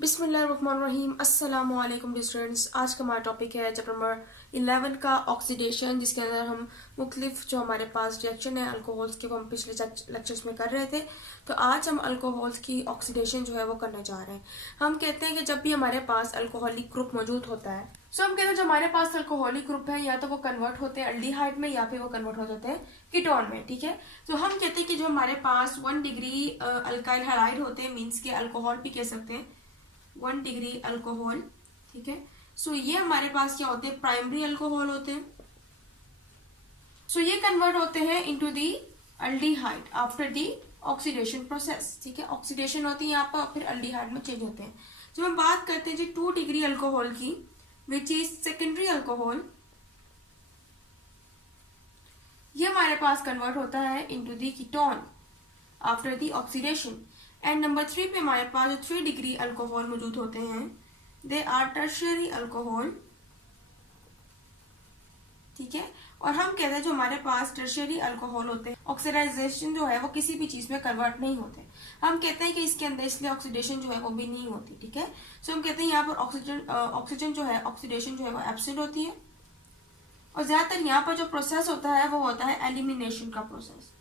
बिस्मिल्लाहिर्रहमानिर्रहीम अस्सलाम वालेकुम स्टूडेंट्स। आज का हमारा टॉपिक है चैप्टर नंबर 11 का ऑक्सीडेशन, जिसके अंदर हम मुख्तलिफ जो हमारे पास रिएक्शन है अल्कोहल्स के वो हम पिछले लेक्चर्स में कर रहे थे। तो आज हम अल्कोहल्स की ऑक्सीडेशन जो है वो करने जा रहे हैं। हम कहते हैं कि जब भी हमारे पास अल्कोहलिक ग्रुप मौजूद होता है, सो हम कहते हैं जो हमारे पास अल्कोहलिक ग्रुप है या तो वो कन्वर्ट होते हैं एल्डिहाइड में या फिर वो कन्वर्ट हो जाते हैं कीटोन में। ठीक है, तो हम कहते हैं कि जो हमारे पास 1 डिग्री अल्काइल हैलाइड होते हैं, मीन्स के अल्कोहल भी कह सकते हैं 1 डिग्री अल्कोहल। ठीक है, सो ये हमारे पास क्या होते हैं, प्राइमरी अल्कोहल होते हैं। सो ये कन्वर्ट होते हैं into the aldehyde after the oxidation process. ठीक है, ऑक्सीडेशन होती है यहाँ पर, फिर अल्डिहाइड में चेंज होते हैं। जब हम बात करते हैं जी 2 डिग्री अल्कोहल की, विच इज सेकेंडरी अल्कोहल, ये हमारे पास कन्वर्ट होता है into the ketone after the oxidation. And number 3 पे हमारे पास जो 3 डिग्री अल्कोहल मौजूद होते हैं, दे आर टर्शियरी अल्कोहल। ठीक है, और हम कहते हैं जो हमारे पास टर्शियरी अल्कोहल होते हैं, ऑक्सीडाइजेशन जो है वो किसी भी चीज में कन्वर्ट नहीं होते। हम कहते हैं कि इसके अंदर इसलिए ऑक्सीडेशन जो है वो भी नहीं होती। ठीक है, सो हम कहते हैं यहाँ पर ऑक्सीजन जो है, ऑक्सीडेशन जो है वो एब्सेंट होती है। और ज्यादातर यहाँ पर जो प्रोसेस होता है वो होता है एलिमिनेशन का प्रोसेस।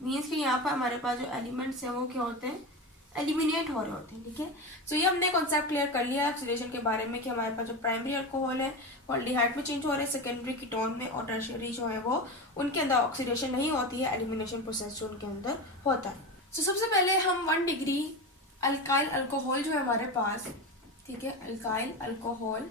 मीन्स कि यहाँ पर हमारे पास जो एलिमेंट्स हैं वो क्या होते हैं, एलिमिनेट हो रहे होते हैं। ठीक है, सो ये हमने कॉन्सेप्ट क्लियर कर लिया ऑक्सीडेशन के बारे में कि हमारे पास जो प्राइमरी अल्कोहल है वो एल्डिहाइड में चेंज हो रहे हैं, सेकेंडरी कीटोन में, और टर्शियरी जो है वो उनके अंदर ऑक्सीडेशन नहीं होती है, एलिमिनेशन प्रोसेस जो उनके अंदर होता है। सो सबसे पहले हम 1 डिग्री अल्काइल अल्कोहल जो है हमारे पास, ठीक है, अल्काइल अल्कोहल,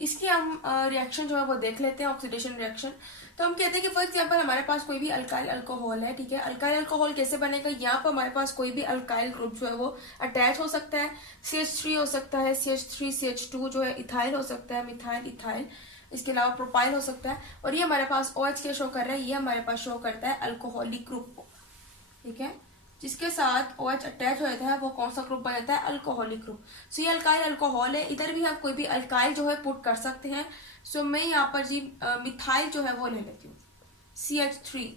इसकी हम रिएक्शन जो है वो देख लेते हैं, ऑक्सीडेशन रिएक्शन। तो हम कहते हैं कि फॉर एग्जांपल हमारे पास कोई भी अल्काइल अल्कोहल है। ठीक है, अल्काइल अल्कोहल कैसे बनेगा, यहाँ पर हमारे पास कोई भी अल्काइल ग्रुप जो है वो अटैच हो सकता है। CH3 हो सकता है, CH3 CH2 जो है इथाइल हो सकता है, मिथाइल इथाइल, इसके अलावा प्रोपाइल हो सकता है। और ये हमारे पास OH क्या शो कर रहा है, ये हमारे पास शो करता है अल्कोहलिक ग्रुप को। ठीक है, जिसके साथ OH अटैच हो जाता है वो कौन सा ग्रुप बन जाता है, अल्कोहलिक ग्रुप। सो ये अल्काइल अल्कोहल है। इधर भी आप कोई भी अल्काइल जो है पुट कर सकते हैं। सो मैं यहाँ पर जी मिथाइल जो है वो ले लेती हूँ, CH3,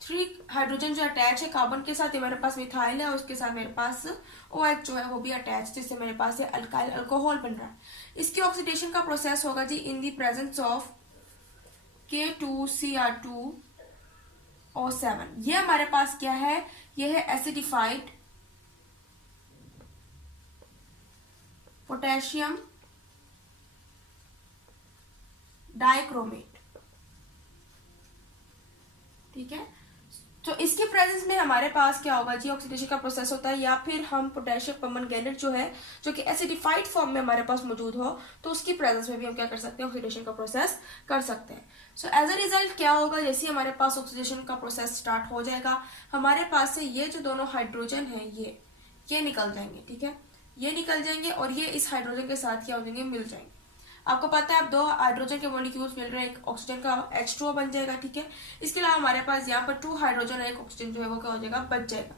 3 हाइड्रोजन जो अटैच है कार्बन के साथ, ये मेरे पास मिथाइल है, और उसके साथ मेरे पास OH जो है वो भी अटैच, जिससे मेरे पास ये अल्काइल अल्कोहल बन रहा है। इसकी ऑक्सीडेशन का प्रोसेस होगा जी इन दी प्रेजेंस ऑफ K2Cr2O7। ये हमारे पास क्या है, ये है एसिडिफाइड पोटेशियम डाइक्रोमेट। ठीक है, तो इसके प्रेजेंस में हमारे पास क्या होगा जी, ऑक्सीडेशन का प्रोसेस होता है, या फिर हम पोटेशियम परमैंगनेट जो है, जो कि एसिडिफाइड फॉर्म में हमारे पास मौजूद हो, तो उसकी प्रेजेंस में भी हम क्या कर सकते हैं, ऑक्सीडेशन का प्रोसेस कर सकते हैं। सो एज अ रिजल्ट क्या होगा, जैसे हमारे पास ऑक्सीडेशन का प्रोसेस स्टार्ट हो जाएगा, हमारे पास से ये जो दोनों हाइड्रोजन है ये निकल जाएंगे। ठीक है, ये निकल जाएंगे और ये इस हाइड्रोजन के साथ क्या हो जाएंगे, मिल जाएंगे। आपको पता है, अब 2 हाइड्रोजन के मॉलिक्यूल्स मिल रहे हैं, एक ऑक्सीजन का H2O बन जाएगा। ठीक है, इसके अलावा हमारे पास यहाँ पर 2 हाइड्रोजन और एक ऑक्सीजन जो है वो क्या हो जाएगा, बच जाएगा।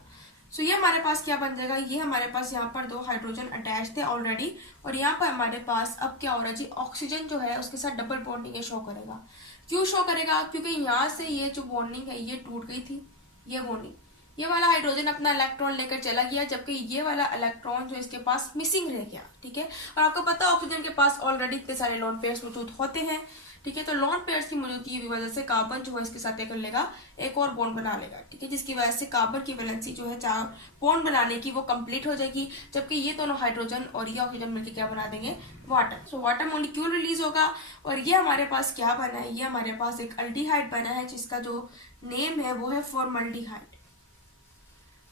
सो ये हमारे पास क्या बन जाएगा, ये हमारे पास यहाँ पर 2 हाइड्रोजन अटैच थे ऑलरेडी, और यहाँ पर हमारे पास अब क्या हो रहा है जी, ऑक्सीजन जो है उसके साथ डबल बॉन्डिंग ये शो करेगा। क्यों शो करेगा, क्योंकि यहाँ से ये जो बॉन्डिंग है ये टूट गई थी, ये बॉन्डिंग, ये वाला हाइड्रोजन अपना इलेक्ट्रॉन लेकर चला गया, जबकि ये वाला इलेक्ट्रॉन जो इसके पास मिसिंग रह गया। ठीक है, और आपको पता है ऑक्सीजन के पास ऑलरेडी इतने सारे लोन पेयर्स मौजूद होते हैं। ठीक है, तो लोन पेयर्स की मौजूदगी की वजह से कार्बन जो है इसके साथ कर लेगा, एक और बॉन्ड बना लेगा। ठीक है, जिसकी वजह से कार्बन की वैलेंसी जो है 4 बॉन्ड बनाने की वो कंप्लीट हो जाएगी, जबकि ये दोनों हाइड्रोजन और ये ऑक्सीजन मिलकर क्या बना देंगे, water. So water molecule release होगा, और ये हमारे पास क्या बना है, ये हमारे पास एक अल्डिहाइड बना है, जिसका जो नेम है वो है फॉर्मल्डिहाइड।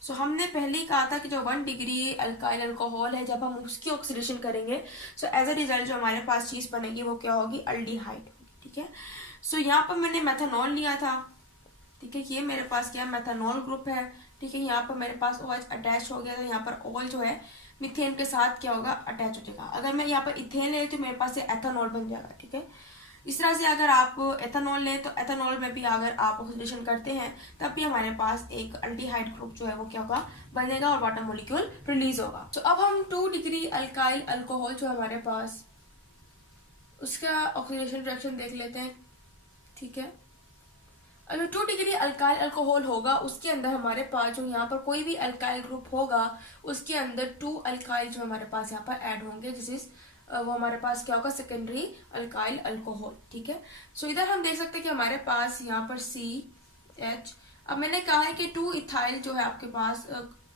सो हमने पहले ही कहा था कि जो 1 डिग्री अल्काइल अल्कोहल है, जब हम उसकी ऑक्सीडेशन करेंगे, सो एज अ रिजल्ट जो हमारे पास चीज बनेगी वो क्या होगी, अल्डिहाइड। ठीक है, सो यहाँ पर मैंने मेथनॉल लिया था। ठीक है, ये मेरे पास क्या मेथनॉल ग्रुप है। ठीक है, यहाँ पर मेरे पास OH अटैच हो गया था, यहाँ पर ऑल जो है मिथेन के साथ क्या होगा, अटैच हो जाएगा। अगर मैं यहाँ पर इथेन ले तो मेरे पास एथेनॉल बन जाएगा। ठीक है, इस तरह से अगर आप एथेनॉल लें तो एथेनॉल में भी अगर आप ऑक्सीडेशन करते हैं तब भी हमारे पास एक अल्डिहाइड ग्रुप जो है वो क्या होगा, बनेगा, और वाटर मॉलिक्यूल रिलीज होगा। तो अब हम 2 डिग्री अल्काइल अल्कोहल जो हमारे पास, उसका ऑक्सीडेशन रिएक्शन देख लेते हैं। ठीक है, अगर 2 डिग्री अल्काइल अल्कोहल होगा उसके अंदर हमारे पास जो यहाँ पर कोई भी अल्काइल ग्रुप होगा उसके अंदर 2 अल्काइल जो हमारे पास यहाँ पर ऐड होंगे, जिस इज वो हमारे पास क्या होगा, सेकेंडरी अल्काइल अल्कोहल। ठीक है, सो इधर हम देख सकते हैं कि हमारे पास यहाँ पर CH, अब मैंने कहा है कि 2 इथाइल जो है आपके पास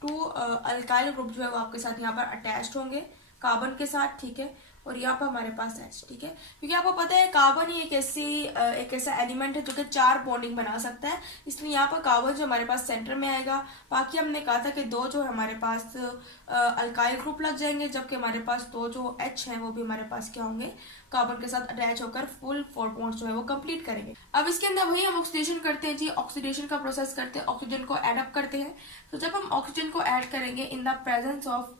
2 अल्काइल ग्रुप जो है वो आपके साथ यहाँ पर अटैच्ड होंगे कार्बन के साथ। ठीक है, और यहाँ पर हमारे पास H। ठीक है, क्योंकि आपको पता है कार्बन ही एक ऐसा एलिमेंट है जो कि 4 बॉन्डिंग बना सकता है, इसलिए यहाँ पर कार्बन जो हमारे पास सेंटर में आएगा। बाकी हमने कहा था कि 2 जो हमारे पास अल्काइल ग्रुप लग जाएंगे, जबकि हमारे पास 2 जो H है वो भी हमारे पास क्या होंगे, कार्बन के साथ अटैच होकर फुल 4 बॉन्ड्स जो है वो कंप्लीट करेंगे। अब इसके अंदर वही हम ऑक्सीडेशन करते हैं जी, ऑक्सीडेशन का प्रोसेस करते हैं, ऑक्सीजन को एड अप करते हैं। तो जब हम ऑक्सीजन को ऐड करेंगे in the presence of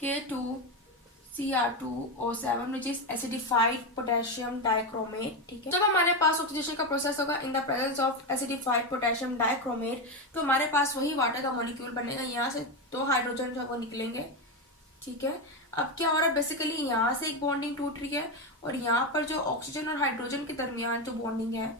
K2Cr2O7 which is acidified potassium dichromate। ठीक है, जब हमारे पास ऑक्सीडेशन का प्रोसेस होगा in the presence of acidified potassium dichromate, तो हमारे पास वही वाटर का मॉलिक्यूल बनेगा। यहाँ से 2 हाइड्रोजन जो है वो निकलेंगे। ठीक है, अब क्या हो रहा है, बेसिकली यहाँ से एक बॉन्डिंग टूट रही है और यहाँ पर जो ऑक्सीजन और हाइड्रोजन के दरमियान जो बॉन्डिंग है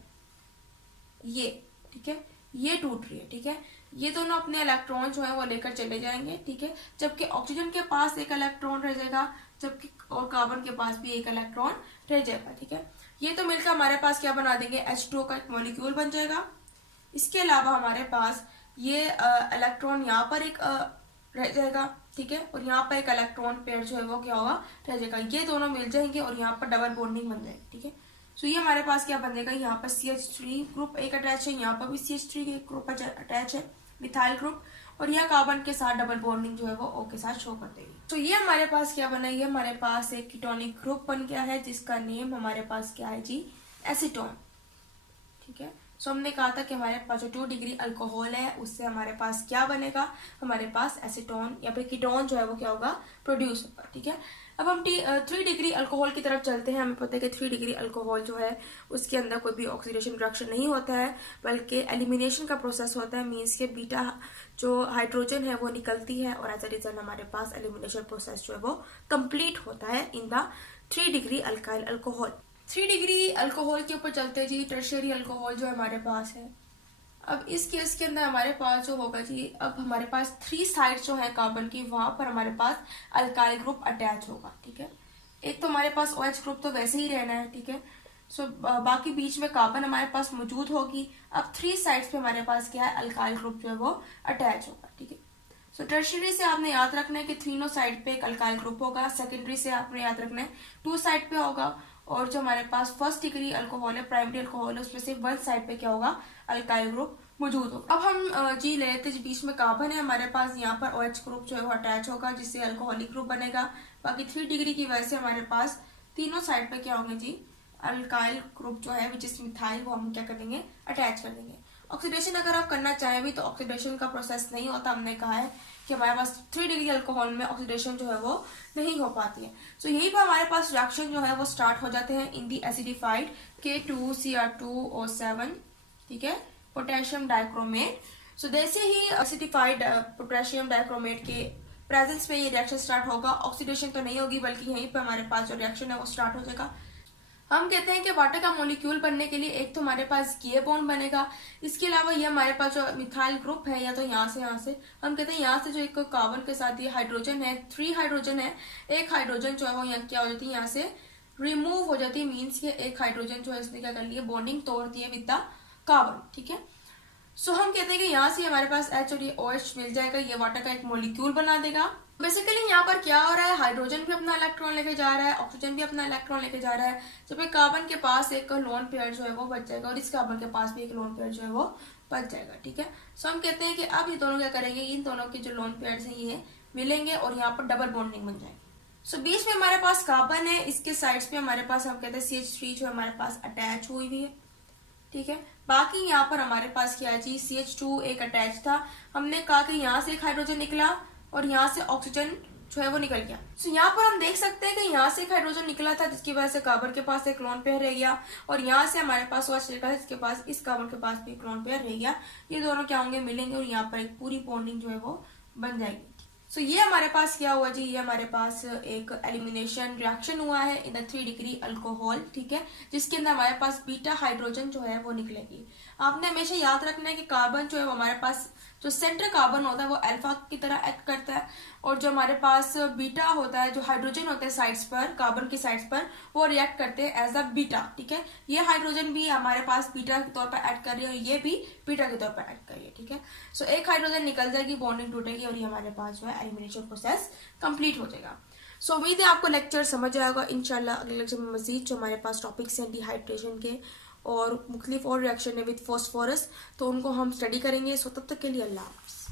ये, ठीक है, ये टूट रही है। ठीक है, ये दोनों अपने इलेक्ट्रॉन जो है वो लेकर चले जाएंगे। ठीक है, जबकि ऑक्सीजन के पास एक इलेक्ट्रॉन रह जाएगा, जबकि और कार्बन के पास भी एक इलेक्ट्रॉन रह जाएगा। ठीक है, ये तो मिलकर हमारे पास क्या बना देंगे, H2O का एक मॉलिक्यूल बन जाएगा। इसके अलावा हमारे पास ये इलेक्ट्रॉन यहाँ पर एक रह जाएगा। ठीक है, और यहाँ पर एक इलेक्ट्रॉन पेयर जो है वो क्या होगा, रह जाएगा। ये दोनों मिल जाएंगे और यहाँ पर डबल बॉन्डिंग बन जाएगी। ठीक है, सो ये हमारे पास क्या बन जाएगा, यहाँ पर CH3 ग्रुप एक अटैच है, यहाँ पर भी CH3 ग्रुप अटैच है, मिथाइल ग्रुप, और यह कार्बन के साथ डबल बॉन्डिंग जो है वो O के साथ शो कर देगी। तो ये हमारे पास क्या बना, ये हमारे पास एक कीटोनिक ग्रुप बन गया है जिसका नेम हमारे पास क्या है जी, एसीटोन। ठीक है, सो हमने कहा था कि हमारे पास जो 2 डिग्री अल्कोहल है उससे हमारे पास क्या बनेगा, हमारे पास एसीटोन या फिर कीटोन जो है वो क्या होगा, प्रोड्यूस होगा। ठीक है, अब हम 3 डिग्री अल्कोहल की तरफ चलते हैं। हमें पता है कि 3 डिग्री अल्कोहल जो है उसके अंदर कोई भी ऑक्सीडेशन रिएक्शन नहीं होता है, बल्कि एलिमिनेशन का प्रोसेस होता है। मीन्स के बीटा जो हाइड्रोजन है वो निकलती है और एज अ रिजल्ट हमारे पास एलिमिनेशन प्रोसेस जो है वो कंप्लीट होता है in the 3 degree alkyl alcohol. 3 degree alcohol के ऊपर चलते हैं जी, टर्शियरी अल्कोहल जो हमारे पास है। अब इस केस के अंदर हमारे पास जो होगा जी, अब हमारे पास 3 साइड्स जो है कार्बन की, वहां पर हमारे पास अल्काइल ग्रुप अटैच होगा। ठीक है, एक तो हमारे पास OH ग्रुप तो वैसे ही रहना है। ठीक है, सो बाकी बीच में कार्बन हमारे पास मौजूद होगी। अब 3 साइड्स पे हमारे पास क्या है, अल्काइल ग्रुप जो है वो अटैच होगा। ठीक है, सो टर्शियरी से आपने याद रखना है कि तीनों साइड पे एक अल्काइल ग्रुप होगा। सेकेंडरी से आपने याद रखना है 2 साइड पे होगा, और जो हमारे पास फर्स्ट डिग्री अल्कोहल है, प्राइमरी अल्कोहल है, उसमें से 1 साइड पे क्या होगा, अल्काइल ग्रुप मौजूद होगा। अब हम जी ले लेते हैं, बीच में कार्बन है हमारे पास, यहाँ पर OH ग्रुप जो है वो अटैच होगा जिससे अल्कोहलिक ग्रुप बनेगा। बाकी 3 डिग्री की वजह से हमारे पास तीनों साइड पे क्या होंगे जी, अल्काइल ग्रुप जो है विच इज मिथाइल, वो हम क्या कर देंगे, अटैच कर देंगे। ऑक्सीडेशन अगर आप करना चाहें भी तो ऑक्सीडेशन का प्रोसेस नहीं होता। हमने कहा है कि हमारे पास 3 डिग्री अल्कोहल में ऑक्सीडेशन जो है वो नहीं हो पाती है। सो यहीं पर हमारे पास रिएक्शन जो है वो स्टार्ट हो जाते हैं इन दी एसिडिफाइड K2Cr2O7, ठीक है, पोटेशियम डाइक्रोमेट। सो जैसे ही एसिडिफाइड पोटेशियम डाइक्रोमेट के प्रेजेंस में ये रिएक्शन स्टार्ट होगा, ऑक्सीडेशन तो नहीं होगी बल्कि यहीं पर हमारे पास जो रिएक्शन है वो स्टार्ट हो जाएगा। हम कहते हैं कि वाटर का मॉलिक्यूल बनने के लिए एक तो हमारे पास ये बॉन्ड बनेगा, इसके अलावा ये हमारे पास जो मिथाइल ग्रुप है, या तो यहाँ से हम कहते हैं यहाँ से जो एक कार्बन के साथ ये हाइड्रोजन है, 3 हाइड्रोजन है, एक हाइड्रोजन जो है वो यहाँ क्या हो जाती है, यहाँ से रिमूव हो जाती है। मीन्स के एक हाइड्रोजन जो है इसने क्या कर लिया, बॉन्डिंग तोड़ दी है विद द कार्बन। ठीक है, सो हम कहते हैं कि यहाँ से हमारे पास H और ये OH मिल जाएगा, ये वाटर का एक मॉलिक्यूल बना देगा। बेसिकली यहाँ पर क्या हो रहा है, हाइड्रोजन भी अपना इलेक्ट्रॉन लेके जा रहा है, ऑक्सीजन भी अपना इलेक्ट्रॉन लेके जा रहा है, जबकि कार्बन के पास एक लोन पेयर जो है वो बच जाएगा और इस कार्बन के पास भी एक लोन पेयर जो है वो बच जाएगा। ठीक है, सो हम कहते हैं कि अब ये दोनों क्या करेंगे, इन दोनों के जो लोन पेयर्स हैं ये मिलेंगे और यहाँ पर डबल बॉन्डिंग बन जाएगी। सो बीच में हमारे पास कार्बन है, इसके साइड्स पे हमारे पास हम कहते हैं CH3 जो हमारे पास अटैच हुई हुई है। ठीक है, बाकी यहाँ पर हमारे पास क्या है जी, CH2 एक अटैच था। हमने कहा कि यहाँ से एक हाइड्रोजन निकला और यहाँ से ऑक्सीजन जो है वो निकल गया। सो यहाँ पर हम देख सकते हैं कि यहाँ से एक हाइड्रोजन निकला था जिसकी वजह से कार्बन के पास एक लोन पेयर रह गया, और यहाँ से हमारे पास OH निकला जिसके पास इस कार्बन के पास भी एक लोन पेयर रह गया। ये दोनों क्या होंगे, मिलेंगे और यहाँ पर एक पूरी बॉन्डिंग जो है वो बन जाएगी। सो ये हमारे पास क्या हुआ जी, ये हमारे पास एक एलिमिनेशन रिएक्शन हुआ है इन द 3 डिग्री अल्कोहल। ठीक है, जिसके अंदर हमारे पास बीटा हाइड्रोजन जो है वो निकलेगी। आपने हमेशा याद रखना है कि कार्बन जो है वो हमारे पास जो सेंटर कार्बन होता है वो अल्फा की तरह एक्ट करता है, और जो हमारे पास बीटा होता है, जो हाइड्रोजन होते हैं साइड्स पर, कार्बन की साइड्स पर, वो रिएक्ट करते हैं एज अ बीटा। ठीक है, ये हाइड्रोजन भी हमारे पास बीटा के तौर पर एक्ट कर रही है और ये भी बीटा के तौर पर एक्ट कर रही है। ठीक है, सो एक हाइड्रोजन निकल जाएगी, बॉन्डिंग टूटेगी और ये हमारे पास जो है एलिमिनेशन प्रोसेस कंप्लीट हो जाएगा। सो उम्मीद है आपको लेक्चर समझ आएगा। इंशाल्लाह अगले लेक्चर में मजीद जो हमारे पास टॉपिक्स हैं डिहाइड्रेशन के और मुख्तलिफ और रिएक्शन है विद फॉस्फोरस, तो उनको हम स्टडी करेंगे। सो तब तक के लिए अल्लाह हाफ़िज़।